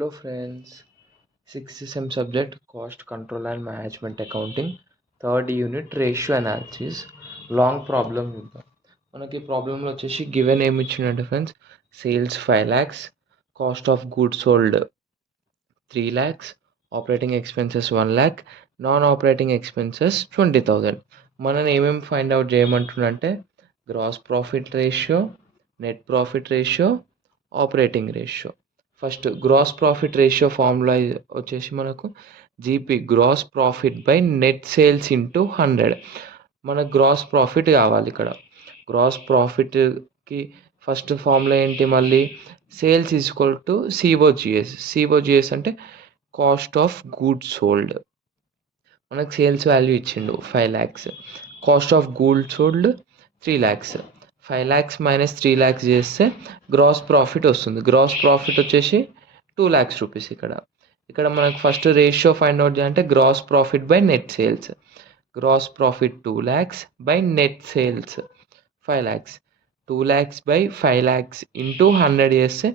Hello friends, 6th sem subject cost control and management accounting, third unit ratio analysis long problem చూద్దాం. మనకి ప్రాబ్లంలో వచ్చేసి given ఏమి ఇచ్చిందంటే friends, sales 5 lakhs, cost of goods sold 3 lakhs, operating expenses 1 lakh, non operating expenses 20,000. మనం ఏమేమి find out చేయమంటుందంటే gross profit ratio, net profit ratio, operating ratio. First gross profit ratio formula వచ్చేసి మనకు GP, gross profit by net sales into 100. మనకు gross profit కావాలి. ఇక్కడ gross ప్రాఫిట్కి first formula ఏంటి, మళ్ళీ sales equal to COGS. COGS అంటే cost of goods sold. మనకు sales value ఇచ్చిండు 5 lakhs, cost of goods sold 3 lakhs. 5 lakhs minus 3 lakhs చేస్తే gross profit వస్తుంది. గ్రాస్ ప్రాఫిట్ వచ్చేసి 2 lakhs రూపీస్. ఇక్కడ మనకు ఫస్ట్ రేషియో ఫైండ్ అవుట్ చేయాలంటే gross profit by net sales. Gross profit 2 lakhs by net sales 5 lakhs. 2 lakhs by 5 lakhs into 100 చేస్తే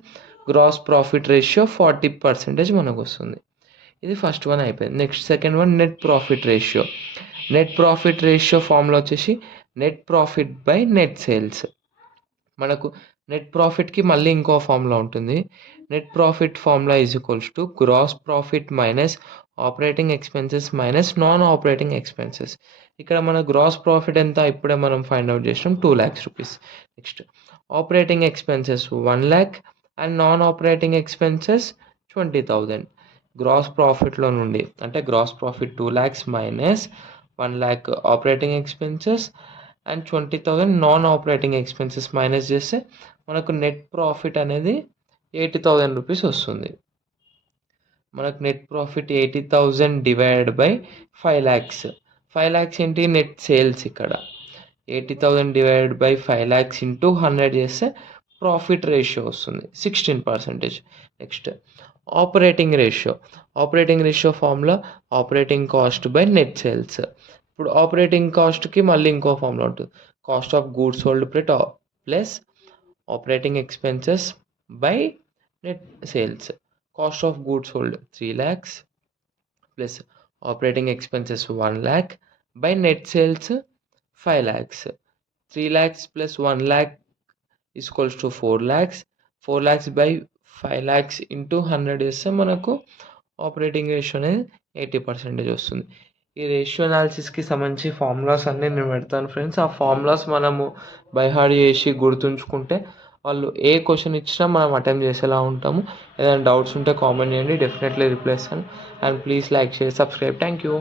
gross profit ratio 40% మనకు వస్తుంది. ఇది ఫస్ట్ వన్ అయిపోయింది. Next second one net profit ratio. Net profit ratio formula వచ్చేసి net profit by net sales. మనకు net ప్రాఫిట్కి మళ్ళీ ఇంకో ఫార్ములా ఉంటుంది. Net profit formula is equals to gross profit minus operating expenses minus non operating expenses. ఇక్కడ మన gross profit ఎంత ఇప్పుడే మనం ఫైండ్ అవుట్ చేసినాం, 2 lakhs rupees. Next operating expenses 1 lakh and non operating expenses 20,000. Gross ప్రాఫిట్లో నుండి అంటే gross profit 2 lakhs minus 1 lakh operating expenses and 20,000 non operating expenses minus చేస్తే మనకు నెట్ ప్రాఫిట్ అనేది 80,000 రూపీస్ వస్తుంది. మనకు net profit 80,000 divided by 5 lakhs. 5 lakhs ఏంటి, net sales. ఇక్కడ 80,000 డివైడెడ్ బై 5 lakhs ఇంటూ 100 చేస్తే ప్రాఫిట్ రేషియో వస్తుంది 16%. Next operating ratio. Operating ratio formula operating cost by net sales. ఇప్పుడు ఆపరేటింగ్ కాస్ట్కి మళ్ళీ ఇంకో ఫార్ములా ఉంటుంది, cost of goods sold plus operating expenses by net sales. Cost of goods sold 3 lakhs plus operating expenses 1 lakh by net sales 5 lakhs. 3 lakhs plus 1 lakh equals to 4 lakhs. 4 lakhs by 5 lakhs into 100 చేస్తే మనకు operating ratio అనేది 80% వస్తుంది. ఈ ratio అనాలిసిస్కి సంబంధించి formulas అన్నీ నేను పెడతాను friends. ఆ ఫార్ములాస్ మనము బైహార్డ్ చేసి గుర్తుంచుకుంటే వాళ్ళు ఏ క్వశ్చన్ ఇచ్చినా మనం అటెంప్ట్ చేసేలా ఉంటాము. ఏదైనా డౌట్స్ ఉంటే కామెంట్ చేయండి, డెఫినెట్లీ రిప్లై ఇస్తాను. And please like, share, subscribe. Thank you.